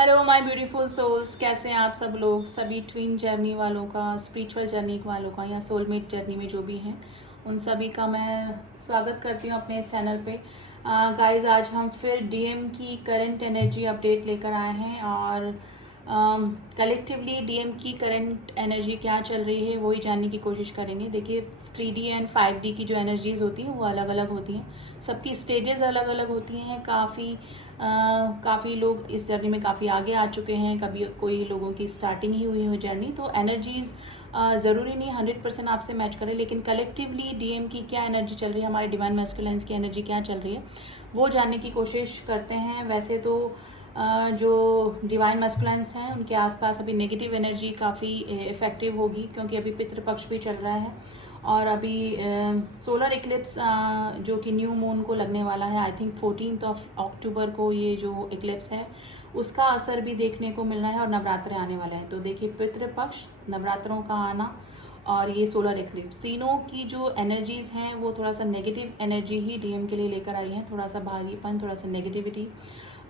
Hello my beautiful souls, कैसे हैं आप सब लोग। सभी ट्विन जर्नी वालों का, स्पिरिचुअल जर्नी वालों का या सोलमेट जर्नी में जो भी हैं उन सभी का मैं स्वागत करती हूँ अपने इस चैनल पे। गाइस, आज हम फिर डीएम की करंट एनर्जी अपडेट लेकर आए हैं और कलेक्टिवली डीएम की करंट एनर्जी क्या चल रही है वही जानने की कोशिश करेंगे। देखिए, 3D एंड 5D की जो एनर्जीज होती हैं वो अलग अलग होती हैं, सबकी स्टेजेस अलग अलग होती हैं। काफ़ी लोग इस जर्नी में काफ़ी आगे आ चुके हैं, कभी कोई लोगों की स्टार्टिंग ही हुई हो जर्नी। तो एनर्जीज ज़रूरी नहीं 100% आपसे मैच करें, लेकिन कलेक्टिवली डीएम की क्या एनर्जी चल रही है, हमारे डिवाइन मैस्कुलाइन्स की एनर्जी क्या चल रही है वो जानने की कोशिश करते हैं। वैसे तो जो डिवाइन मैस्कुलाइन्स हैं उनके आसपास अभी नेगेटिव एनर्जी काफ़ी इफेक्टिव होगी, क्योंकि अभी पितृपक्ष भी चल रहा है और अभी सोलर इक्लिप्स जो कि न्यू मून को लगने वाला है। आई थिंक 14 अक्टूबर को ये जो इक्लिप्स है उसका असर भी देखने को मिल रहा है और नवरात्रे आने वाले हैं। तो देखिए, पितृपक्ष, नवरात्रों का आना और ये सोलर इक्लिप्स, तीनों की जो एनर्जीज हैं वो थोड़ा सा नेगेटिव एनर्जी ही डीएम के लिए लेकर आई है, थोड़ा सा भारीपन, थोड़ा सा नेगेटिविटी।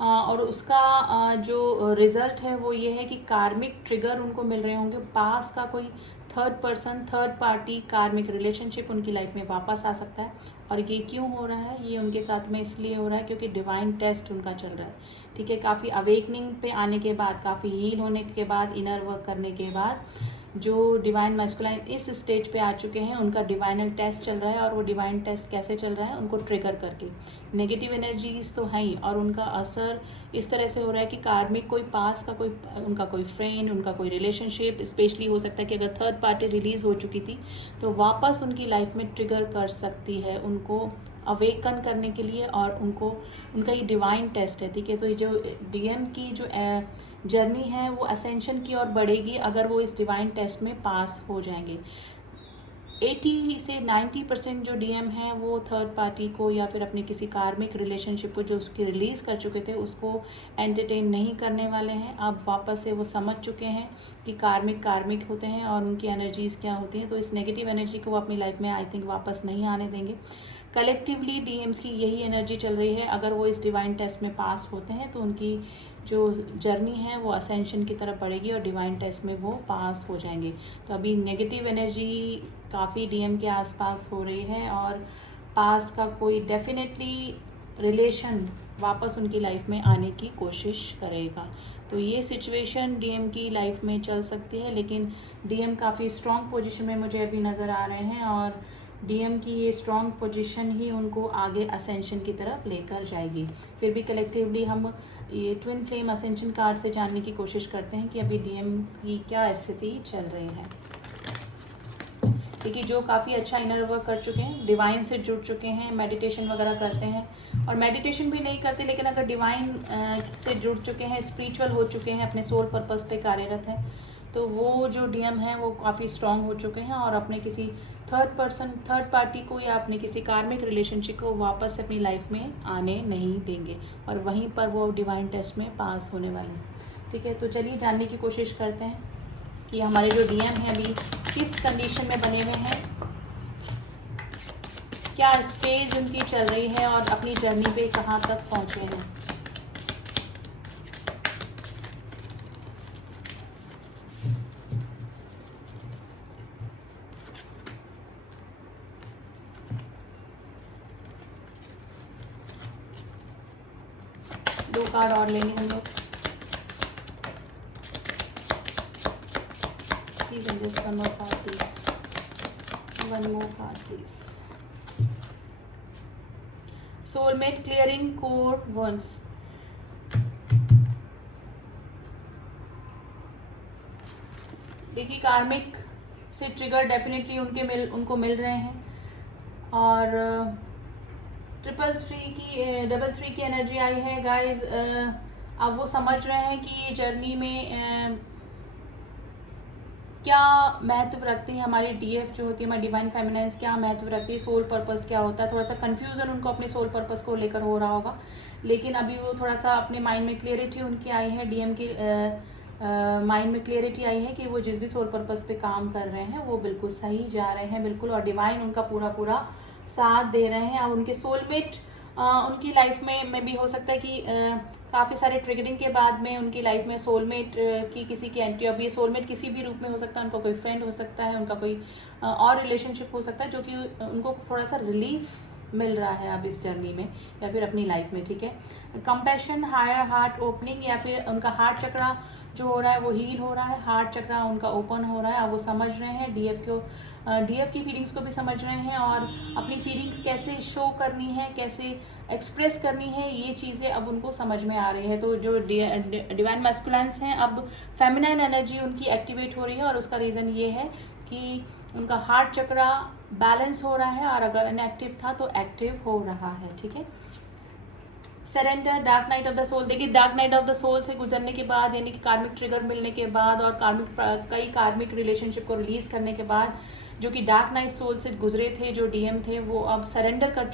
और उसका जो रिजल्ट है वो ये है कि कार्मिक ट्रिगर उनको मिल रहे होंगे। पास का कोई थर्ड पर्सन, थर्ड पार्टी कार्मिक रिलेशनशिप उनकी लाइफ में वापस आ सकता है। और ये क्यों हो रहा है, ये उनके साथ में इसलिए हो रहा है क्योंकि डिवाइन टेस्ट उनका चल रहा है। ठीक है, काफ़ी अवेकनिंग पे आने के बाद, काफ़ी हील होने के बाद, इनर वर्क करने के बाद जो डिवाइन मैस्कुलाइन इस स्टेज पे आ चुके हैं उनका डिवाइनल टेस्ट चल रहा है। और वो डिवाइन टेस्ट कैसे चल रहा है, उनको ट्रिगर करके। नेगेटिव एनर्जीज तो है ही और उनका असर इस तरह से हो रहा है कि कार्मिक कोई पास का कोई उनका कोई फ्रेंड, उनका कोई रिलेशनशिप, स्पेशली हो सकता है कि अगर थर्ड पार्टी रिलीज हो चुकी थी तो वापस उनकी लाइफ में ट्रिगर कर सकती है उनको अवेकन करने के लिए। और उनका ये डिवाइन टेस्ट है। ठीक है, तो ये जो डीएम की जो जर्नी है वो असेंशन की ओर बढ़ेगी अगर वो इस डिवाइन टेस्ट में पास हो जाएंगे। 80 से 90% जो डीएम है वो थर्ड पार्टी को या फिर अपने किसी कार्मिक रिलेशनशिप को जो उसकी रिलीज कर चुके थे उसको एंटरटेन नहीं करने वाले हैं। अब वापस से वो समझ चुके हैं कि कार्मिक होते हैं और उनकी एनर्जीज क्या होती हैं। तो इस नेगेटिव एनर्जी को वो अपनी लाइफ में आई थिंक वापस नहीं आने देंगे। कलेक्टिवली डीएम्स की यही एनर्जी चल रही है। अगर वो इस डिवाइन टेस्ट में पास होते हैं तो उनकी जो जर्नी है वो असेंशन की तरफ बढ़ेगी और डिवाइन टेस्ट में वो पास हो जाएंगे। तो अभी नेगेटिव एनर्जी काफ़ी डीएम के आसपास हो रही है और पास का कोई डेफिनेटली रिलेशन वापस उनकी लाइफ में आने की कोशिश करेगा। तो ये सिचुएशन डीएम की लाइफ में चल सकती है, लेकिन डीएम काफ़ी स्ट्रॉन्ग पोजीशन में मुझे अभी नज़र आ रहे हैं और डीएम की ये स्ट्रॉन्ग पोजीशन ही उनको आगे असेंशन की तरफ लेकर जाएगी। फिर भी कलेक्टिवली हम ये ट्विन फ्लेम असेंशन कार्ड से जानने की कोशिश करते हैं कि अभी डीएम की क्या स्थिति चल रही है। देखिए, जो काफ़ी अच्छा इनर वर्क कर चुके हैं, डिवाइन से जुड़ चुके हैं, मेडिटेशन वगैरह करते हैं और मेडिटेशन भी नहीं करते, लेकिन अगर डिवाइन से जुड़ चुके हैं, स्पिरिचुअल हो चुके हैं, अपने सोल पर्पस पे कार्यरत हैं, तो वो जो डीएम है वो काफ़ी स्ट्रांग हो चुके हैं और अपने किसी थर्ड पार्टी को या अपने किसी कार्मिक रिलेशनशिप को वापस अपनी लाइफ में आने नहीं देंगे और वहीं पर वो डिवाइन टेस्ट में पास होने वाले हैं। ठीक है, तो चलिए जानने की कोशिश करते हैं कि हमारे जो डीएम हैं अभी किस कंडीशन में बने हुए हैं, क्या स्टेज उनकी चल रही है और अपनी जर्नी पे कहाँ तक पहुँचे हैं। दो कार्ड और लेंगे हम लोग। Please one more card please, one more card please. Soulmate clearing core ones. देखिए, कार्मिक से ट्रिगर डेफिनेटली उनको मिल रहे हैं और डबल थ्री की एनर्जी आई है गाइस। अब वो समझ रहे हैं कि ये जर्नी में क्या महत्व रखती है हमारी डीएफ जो होती है, हमारी डिवाइन फेमिनाइन्स क्या महत्व रखती है, सोल पर्पस क्या होता है। थोड़ा सा कंफ्यूजन उनको अपने सोल पर्पस को लेकर हो रहा होगा, लेकिन अभी वो थोड़ा सा अपने माइंड में क्लियरिटी उनकी आई है, डीएम की माइंड में क्लियरिटी आई है कि वो जिस भी सोल पर्पस पे काम कर रहे हैं वो बिल्कुल सही जा रहे हैं, बिल्कुल, और डिवाइन उनका पूरा साथ दे रहे हैं। और उनके सोलमेट उनकी लाइफ में भी हो सकता है कि काफ़ी सारे ट्रिगरिंग के बाद में उनकी लाइफ में सोलमेट की किसी की एंट्री। अब ये सोलमेट किसी भी रूप में हो सकता है, उनका कोई फ्रेंड हो सकता है, उनका कोई और रिलेशनशिप हो सकता है, जो कि उनको थोड़ा सा रिलीफ मिल रहा है अब इस जर्नी में या फिर अपनी लाइफ में, ठीक है। कंपैशन, हायर हार्ट ओपनिंग, या फिर उनका हार्ट चक्रा जो हो रहा है वो हील हो रहा है, हार्ट चक्रा उनका ओपन हो रहा है। अब वो समझ रहे हैं डीएफ की फीलिंग्स को भी समझ रहे हैं, और अपनी फीलिंग्स कैसे शो करनी है, कैसे एक्सप्रेस करनी है, ये चीज़ें अब उनको समझ में आ रही है। तो जो डिवाइन मैस्कुलाइन्स हैं, अब फेमिनाइन एनर्जी उनकी एक्टिवेट हो रही है, और उसका रीज़न ये है कि उनका हार्ट चक्रा बैलेंस हो रहा है, और अगर इनएक्टिव था तो एक्टिव हो रहा है, ठीक है। Surrender, dark night of the soul. देखिए, dark night of the soul से गुजरने के बाद, यानी कि कार्मिक ट्रिगर मिलने के बाद और कई कार्मिक रिलेशनशिप को रिलीज करने के बाद, जो कि डार्क नाइट सोल से गुजरे थे, जो डीएम थे, वो अब सरेंडर कर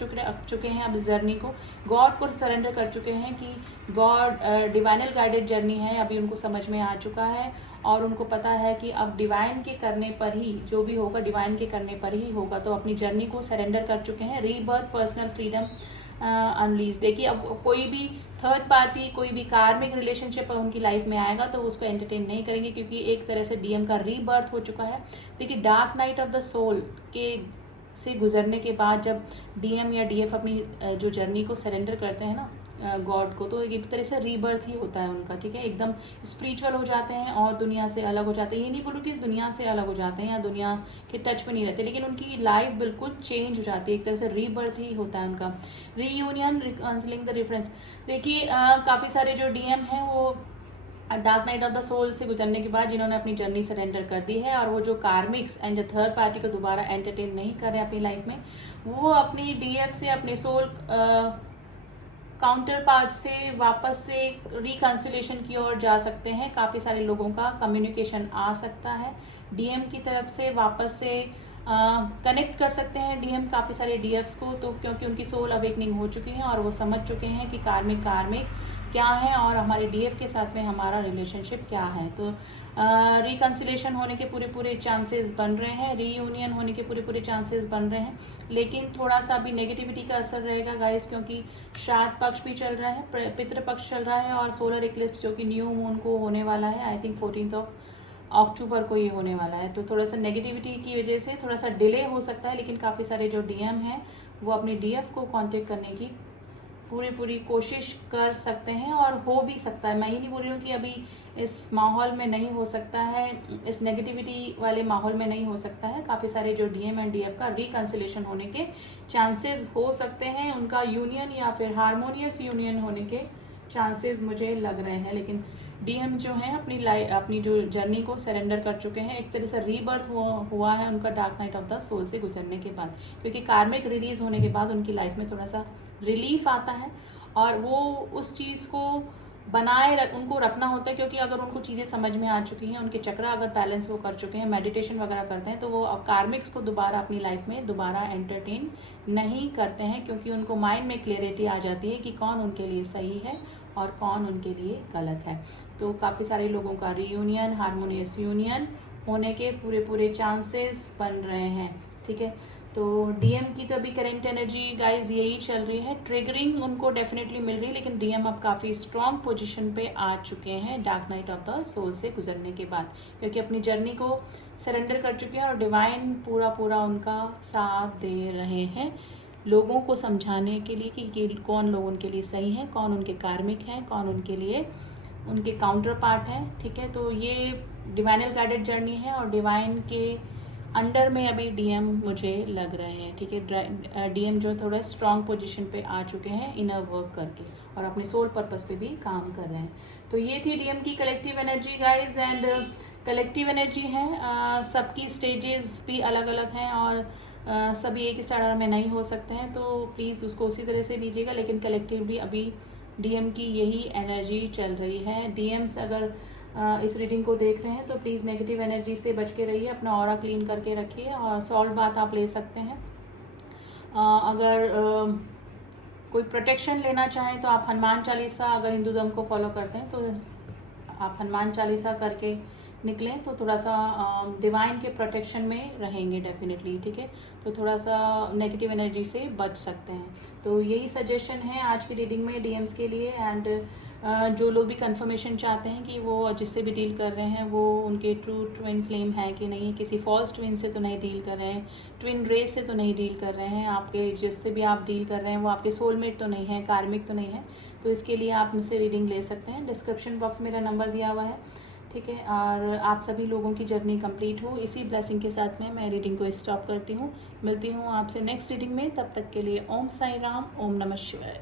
चुके हैं अब इस जर्नी को, गॉड को सरेंडर कर चुके हैं कि गॉड डिवाइनल गाइडेड जर्नी है, अभी उनको समझ में आ चुका है, और उनको पता है कि अब डिवाइन के करने पर ही जो भी होगा, डिवाइन के करने पर ही होगा। तो अपनी जर्नी को सरेंडर कर चुके हैं। Rebirth, personal freedom unleash. देखिए, अब कोई भी थर्ड पार्टी, कोई भी कार्मिक रिलेशनशिप उनकी लाइफ में आएगा तो उसको एंटरटेन नहीं करेंगे, क्योंकि एक तरह से डीएम का रीबर्थ हो चुका है। देखिए, dark night of the soul के से गुजरने के बाद जब डीएम या डीएफ अपनी जो जर्नी को सरेंडर करते हैं ना गॉड को, तो एक तरह से रीबर्थ ही होता है उनका, ठीक है। एकदम स्पिरिचुअल हो जाते हैं और दुनिया से अलग हो जाते हैं। ये नहीं बोलूँ कि दुनिया से अलग हो जाते हैं या दुनिया के टच में नहीं रहते, लेकिन उनकी लाइफ बिल्कुल चेंज हो जाती है, एक तरह से रीबर्थ ही होता है उनका। Reunion, reconciling the difference. देखिए, काफ़ी सारे जो डीएम हैं वो dark night of the soul से गुजरने के बाद जिन्होंने अपनी जर्नी सरेंडर कर दी है, और वो जो कार्मिक्स एंड जो थर्ड पार्टी को दोबारा एंटरटेन नहीं कर रहे अपनी लाइफ में, वो अपनी डीएफ से, अपने सोल काउंटर पार्ट से वापस से रिकंसिलेशन की ओर जा सकते हैं। काफ़ी सारे लोगों का कम्युनिकेशन आ सकता है डीएम की तरफ से, वापस से कनेक्ट कर सकते हैं डीएम काफ़ी सारे डीएफ्स को, तो क्योंकि उनकी सोल अवेकनिंग हो चुकी है और वो समझ चुके हैं कि कार्मिक क्या है और हमारे डीएफ के साथ में हमारा रिलेशनशिप क्या है। तो रिकंसिलेशन होने के पूरे चांसेस बन रहे हैं, रीयूनियन होने के पूरे चांसेस बन रहे हैं, लेकिन थोड़ा सा अभी नेगेटिविटी का असर रहेगा गाइस, क्योंकि श्राद्ध पक्ष भी चल रहा है, पितृ पक्ष चल रहा है, और सोलर इक्लिप्स जो कि न्यू मून को होने वाला है, आई थिंक 14 अक्टूबर को ये होने वाला है। तो थोड़ा सा नेगेटिविटी की वजह से थोड़ा सा डिले हो सकता है, लेकिन काफ़ी सारे जो डीएम हैं वो अपने डीएफ को कांटेक्ट करने की पूरी कोशिश कर सकते हैं, और हो भी सकता है। मैं ये नहीं बोल रही हूँ कि अभी इस माहौल में नहीं हो सकता है, इस नेगेटिविटी वाले माहौल में नहीं हो सकता है। काफ़ी सारे जो डीएम एंड डीएफ का रिकंसिलेशन होने के चांसेस हो सकते हैं, उनका यूनियन या फिर हारमोनियस यूनियन होने के चांसेस मुझे लग रहे हैं। लेकिन डीएम जो हैं अपनी जो जर्नी को सरेंडर कर चुके हैं, एक तरह से रीबर्थ हुआ है उनका dark night of the soul से गुजरने के बाद, क्योंकि कार्मिक रिलीज होने के बाद उनकी लाइफ में थोड़ा सा रिलीफ आता है, और वो उस चीज़ को उनको रखना होता है, क्योंकि अगर उनको चीज़ें समझ में आ चुकी हैं, उनके चक्र अगर बैलेंस वो कर चुके हैं, मेडिटेशन वगैरह करते हैं, तो वो अब कार्मिक्स को दोबारा अपनी लाइफ में दोबारा एंटरटेन नहीं करते हैं, क्योंकि उनको माइंड में क्लियरिटी आ जाती है कि कौन उनके लिए सही है और कौन उनके लिए गलत है। तो काफ़ी सारे लोगों का रीयूनियन, हारमोनियस यूनियन होने के पूरे चांसेस बन रहे हैं, ठीक है। तो डीएम की तो अभी करेंट एनर्जी गाइज यही चल रही है, ट्रिगरिंग उनको डेफिनेटली मिल रही है, लेकिन डीएम अब काफ़ी स्ट्रॉन्ग पोजीशन पे आ चुके हैं dark night of the soul से गुजरने के बाद, क्योंकि अपनी जर्नी को सरेंडर कर चुके हैं, और डिवाइन पूरा उनका साथ दे रहे हैं लोगों को समझाने के लिए कि कौन लोग उनके लिए सही है, कौन उनके कार्मिक हैं, कौन उनके लिए उनके काउंटर पार्ट हैं, ठीक है। तो ये डिवाइनल गाइडेड जर्नी है, और डिवाइन के अंडर में अभी डीएम मुझे लग रहे हैं, ठीक है। डीएम जो थोड़ा स्ट्रांग पोजीशन पे आ चुके हैं इनर वर्क करके, और अपने सोल पर्पस पे भी काम कर रहे हैं। तो ये थी डीएम की collective energy guys, and collective energy है, सबकी स्टेजेस भी अलग अलग हैं, और सभी एक स्टार में नहीं हो सकते हैं, तो प्लीज़ उसको उसी तरह से लीजिएगा। लेकिन कलेक्टिवली अभी डीएम की यही एनर्जी चल रही है। डीएम्स अगर इस रीडिंग को देख रहे हैं तो प्लीज़ नेगेटिव एनर्जी से बच के रहिए, अपना ऑरा क्लीन करके रखिए, और सॉल्ट बाथ आप ले सकते हैं। अगर कोई प्रोटेक्शन लेना चाहें तो आप हनुमान चालीसा, अगर हिंदू धर्म को फॉलो करते हैं तो आप हनुमान चालीसा करके निकलें तो थोड़ा सा डिवाइन के प्रोटेक्शन में रहेंगे डेफिनेटली, ठीक है। तो थोड़ा सा नेगेटिव एनर्जी से बच सकते हैं। तो यही सजेशन है आज की रीडिंग में डीएम्स के लिए। एंड जो लोग भी कंफर्मेशन चाहते हैं कि वो जिससे भी डील कर रहे हैं वो उनके ट्रू ट्विन फ्लेम है कि नहीं, किसी फॉल्स ट्विन से तो नहीं डील कर रहे हैं, ट्विन रेस से तो नहीं डील कर रहे हैं, आपके जिससे भी आप डील कर रहे हैं वो आपके सोलमेट तो नहीं है, कार्मिक तो नहीं है। तो इसके लिए आप मुझसे रीडिंग ले सकते हैं। डिस्क्रिप्शन बॉक्स मेरा नंबर दिया हुआ है, ठीक है। और आप सभी लोगों की जर्नी कंप्लीट हो, इसी ब्लेसिंग के साथ में मैं रीडिंग को स्टॉप करती हूँ। मिलती हूँ आपसे नेक्स्ट रीडिंग में, तब तक के लिए ओम साई राम, ओम नमः शिवाय।